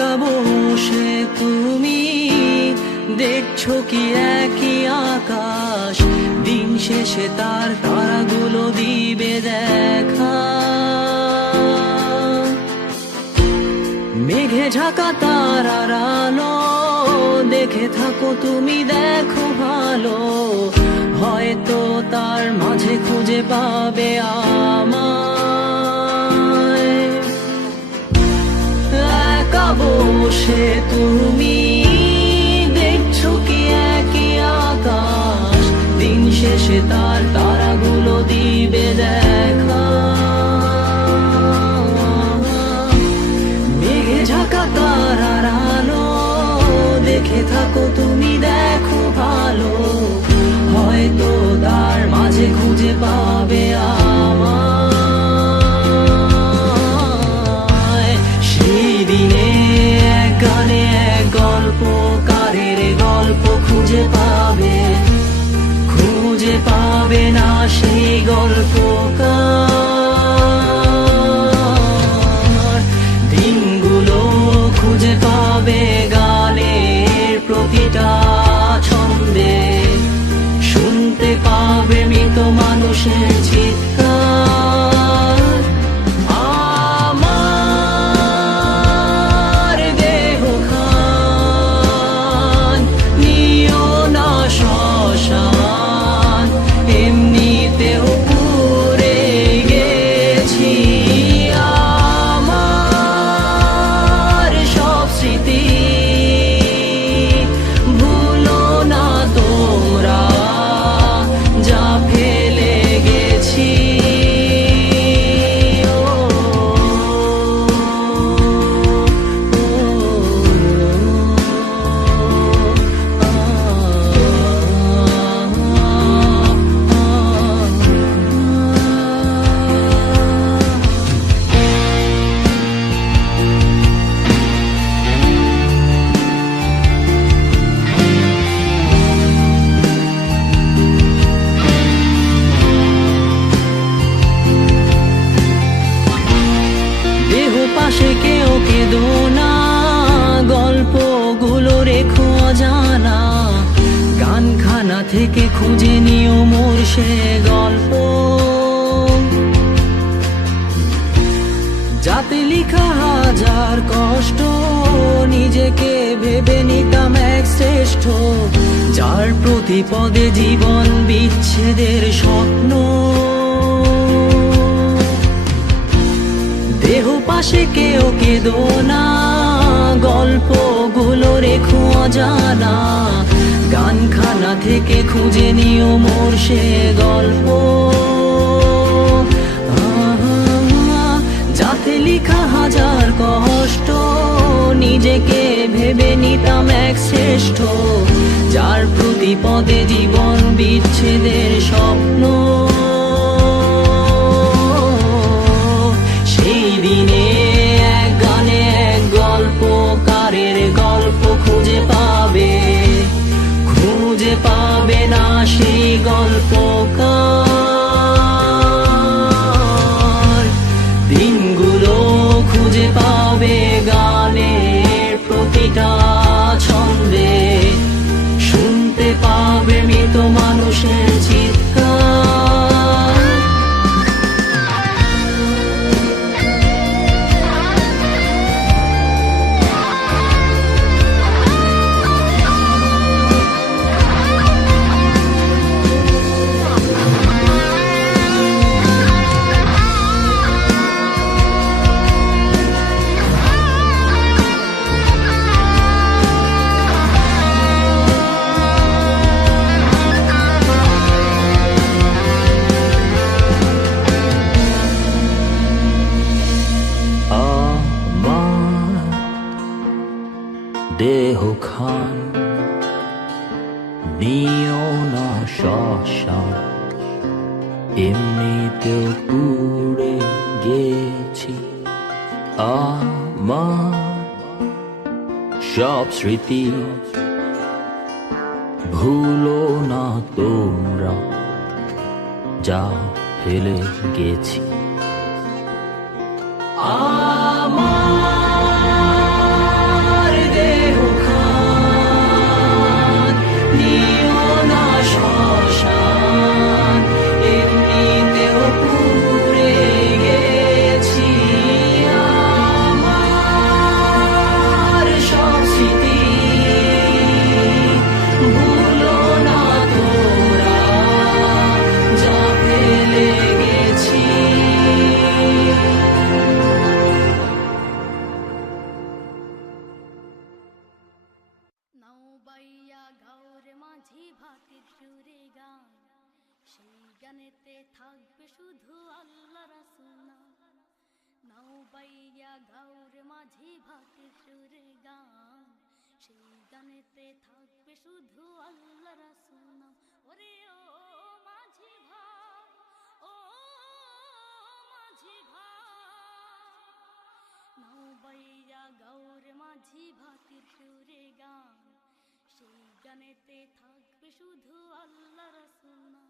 একা বসে তুমি দেখছো কি একই আকাশ, দিন শেষে তার তারাগুলো দিবে দেখা। মেঘে ঢাকা তারার আলো দেখে থাকো তুমি, দেখো ভালো, হয়তো তার মাঝে খুঁজে পাবে আমায়। একা বসে তুমি দেখছো কি একই আকাশ, দিন শেষে তার তারাগুলো দিবে দেখা। মেঘে ঢাকা তারার আলো দেখে থাকো তুমি, দেখো ভালো, হয়তো তার মাঝে খুঁজে পাবে আমায়। সেই দিনে এক গানে এক গল্পকারের গল্প খুঁজে পাবে না সেই গল্পকার। দিনগুলো খুঁজে পাবে গানের প্রতিটা ছন্দে, শুনতে পাবে মৃত মানুষের চিৎকার। আমার দেহ খান নিও না শ্মশান, এমনিতেও পুড়ে গেছি। আমার সব স্মৃতি ভুলো না তোমরা, যা ফেলে গেছি। পাশে কেউ কেঁদো না, গল্পগুলো রেখো অজানা, গানখানা থেকে খুঁজে নিও মোর সে গল্প, যাতে লিখা হাজার কষ্ট নিজেকে ভেবে নিতাম এক শ্রেষ্ঠ, যার প্রতি পদে জীবন বিচ্ছেদের স্বপ্ন। দেহ পাশে কেউ কেঁদো না, গল্পগুলো রেখো অজানা, গানখানা থেকে খুঁজে নিও মোর সে গল্প, যাতে লিখা হাজার কষ্ট নিজেকে ভেবে নিতাম এক শ্রেষ্ঠ, যার প্রতি পদে জীবন বিচ্ছেদের স্বপ্ন। সেই দিনে এক গানে এক গল্পকারের গল্প খুঁজে পাবে না সেই গল্পকার। দিনগুলো খুঁজে পাবে গানের প্রতিটা ছন্দে, শুনতে পাবে মৃত মানুষের চিৎকার। দেহ খান নিও না শ্মশান, এমনিতেও পুড়ে গেছি। আমার সব স্মৃতি ভুলো না তোমরা, যা ফেলে গেছি। আমার রাসূল নাম। নাও বাইয়া গাউর মাঝি ভাতের সুরে গান, সেই গানেতে থাকবে শুধু আল্লাহ রাসূল নাম। ওরে ও মাঝি ভাই, ও মাঝি ভাই, নাও বাইয়া গাউর মাঝি ভাতের সুরে গান, সেই গানেতে থাকবে শুধু আল্লাহ রাসূল নাম।